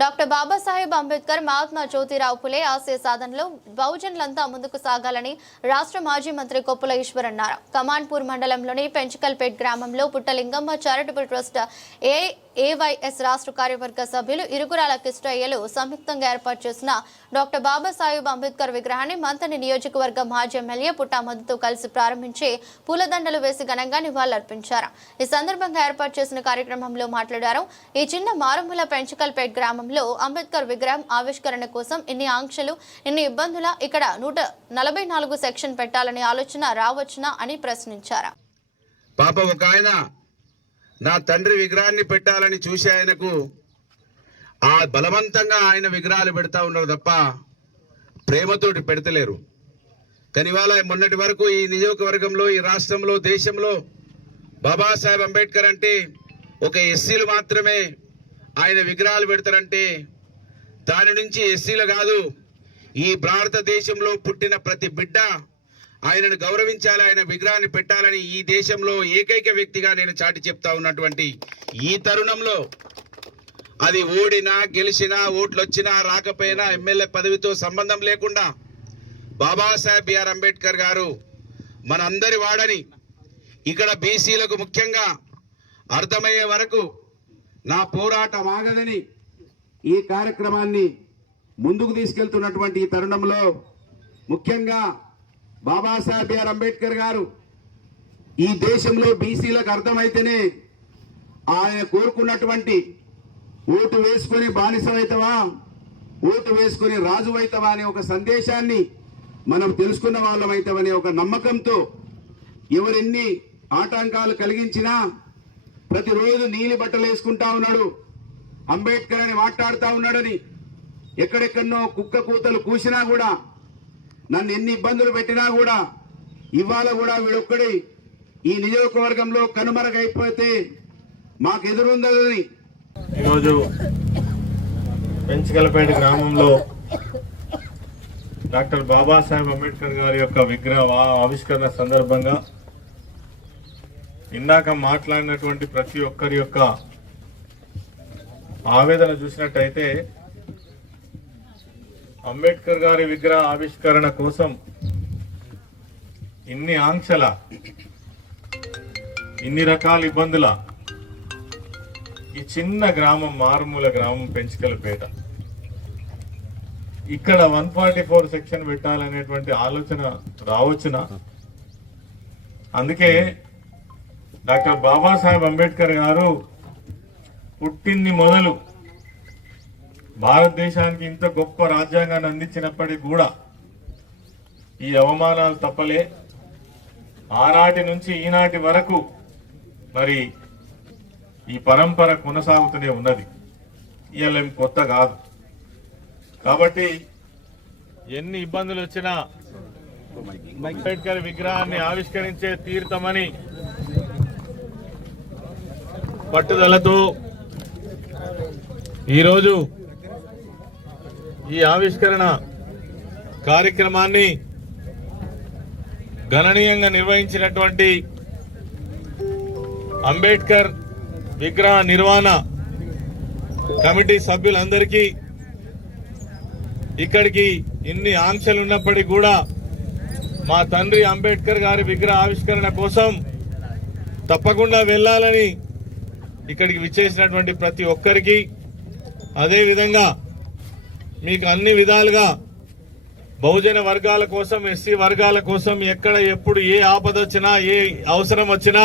Doctor Babasaheb Ambedkar Mahatma Jyotirao Phule ఆశయ సాధనలో బహుజనులంతా ముందుకు సాగాలని రాష్ట్ర మాజీ మంత్రి కొప్పుల ఈశ్వర్ అన్నారు. కమాన్పూర్ మండలంలోని పెంచకల్పేట్ గ్రామంలో పుట్టలింగమ్మ చారిటబుల్ ట్రస్ట్ ఏవైఎస్ రాష్ట్ర కార్యవర్గ సభ్యులు ఇరుగురాల కిష్టయ్యలు సంయుక్తంగా ఏర్పాటు చేసిన డాక్టర్ బాబాసాహెబ్ అంబేద్కర్ విగ్రహాన్ని మంతని నియోజకవర్గ మాజీ ఎమ్మెల్యే పుట్టా మధుతో కలిసి ప్రారంభించి పూలదండలు వేసి ఘనంగా నివాళులర్పించారు. ఈ సందర్భంగా ఏర్పాటు చేసిన కార్యక్రమంలో మాట్లాడారు. ఈ చిన్న మారుమూల పెంచకల్పేట్ గ్రామంలో అంబేద్కర్ విగ్రహం ఆవిష్కరణ కోసం ఇన్ని ఆంక్షలు, ఇన్ని ఇబ్బందుల, ఇక్కడ 144 సెక్షన్ పెట్టాలని ఆలోచన రావచ్చునా అని ప్రశ్నించారు. పాప ఒక ఆయన నా తండ్రి విగ్రహాన్ని పెట్టాలని చూసి ఆయనకు ఆ బలవంతంగా ఆయన విగ్రహాలు పెడతా ఉన్నారు తప్ప ప్రేమతోటి పెడతలేరు. కానీ ఇవాళ మొన్నటి వరకు ఈ నియోజకవర్గంలో, ఈ రాష్ట్రంలో, దేశంలో బాబాసాహెబ్ అంబేద్కర్ అంటే ఒక ఎస్సీలు మాత్రమే ఆయన విగ్రహాలు పెడతారంటే దాని నుంచి ఎస్సీలు కాదు, ఈ భారతదేశంలో పుట్టిన ప్రతి బిడ్డ ఆయనను గౌరవించాలి, ఆయన విగ్రహాన్ని పెట్టాలని ఈ దేశంలో ఏకైక వ్యక్తిగా నేను చాటి చెప్తా ఉన్నటువంటి ఈ తరుణంలో అది ఓడినా గెలిచినా, ఓట్లు వచ్చినా రాకపోయినా, ఎమ్మెల్యే పదవితో సంబంధం లేకుండా బాబాసాహెబ్ బిఆర్ అంబేద్కర్ గారు మనందరి వాడని, ఇక్కడ బీసీలకు ముఖ్యంగా అర్థమయ్యే వరకు నా పోరాటం ఆగదని ఈ కార్యక్రమాన్ని ముందుకు తీసుకెళ్తున్నటువంటి ఈ తరుణంలో ముఖ్యంగా బాబాసాహెబ్ బిఆర్ అంబేద్కర్ గారు ఈ దేశంలో బీసీలకు అర్థమైతేనే ఆయన కోరుకున్నటువంటి ఓటు వేసుకొని బానిసమైతవా, ఓటు వేసుకొని రాజు అవుతావా అనే ఒక సందేశాన్ని మనం తెలుసుకున్న వాళ్ళమైతామనే ఒక నమ్మకంతో ఎవరెన్ని ఆటంకాలు కలిగించినా ప్రతిరోజు నీలి బట్టలు వేసుకుంటా ఉన్నాడు, అంబేద్కర్ అని మాట్లాడుతూ ఉన్నాడని, ఎక్కడెక్కడనో కుక్క కూతలు కూసినా కూడా, నన్ను ఎన్ని ఇబ్బందులు పెట్టినా కూడా ఇవాళ కూడా వీడొక్కడి ఈ నియోజకవర్గంలో కనుమరుగైపోతే మాకు ఎదురుందని ఈరోజు పెంచకలపేట గ్రామంలో డాక్టర్ బాబాసాహెబ్ అంబేద్కర్ గారి యొక్క విగ్రహ ఆవిష్కరణ సందర్భంగా ఇందాక మాట్లాడినటువంటి ప్రతి ఒక్కరి యొక్క ఆవేదన చూసినట్టయితే అంబేద్కర్ గారి విగ్రహ ఆవిష్కరణ కోసం ఇన్ని ఆంక్షల, ఇన్ని రకాల ఇబ్బందుల ఈ చిన్న గ్రామం, మారుమూల గ్రామం పెంచకలపేట, ఇక్కడ 144 సెక్షన్ పెట్టాలనేటువంటి ఆలోచన రావచ్చున. అందుకే డాక్టర్ బాబాసాహెబ్ అంబేద్కర్ గారు పుట్టింది మొదలు భారతదేశానికి ఇంత గొప్ప రాజ్యాంగాన్ని అందించినప్పటికీ కూడా ఈ అవమానాలు తప్పలే. ఆనాటి నుంచి ఈనాటి వరకు మరి ఈ పరంపర కొనసాగుతూనే ఉన్నది, ఇవాళ ఏం కొత్త కాదు. కాబట్టి ఎన్ని ఇబ్బందులు వచ్చినా అంబేద్కర్ విగ్రహాన్ని ఆవిష్కరించే తీర్థమని పట్టుదలతో ఈరోజు ఈ ఆవిష్కరణ కార్యక్రమాన్ని గణనీయంగా నిర్వహించినటువంటి అంబేద్కర్ విగ్రహ నిర్వహణ కమిటీ సభ్యులందరికీ, ఇక్కడికి ఇన్ని ఆంక్షలు ఉన్నప్పటికీ కూడా మా తండ్రి అంబేద్కర్ గారి విగ్రహ ఆవిష్కరణ కోసం తప్పకుండా వెళ్లాలని ఇక్కడికి విచ్చేసినటువంటి ప్రతి ఒక్కరికి, అదేవిధంగా మీకు అన్ని విధాలుగా బహుజన వర్గాల కోసం, ఎస్సీ వర్గాల కోసం ఎక్కడ ఎప్పుడు ఏ ఆపద వచ్చినా, ఏ అవసరం వచ్చినా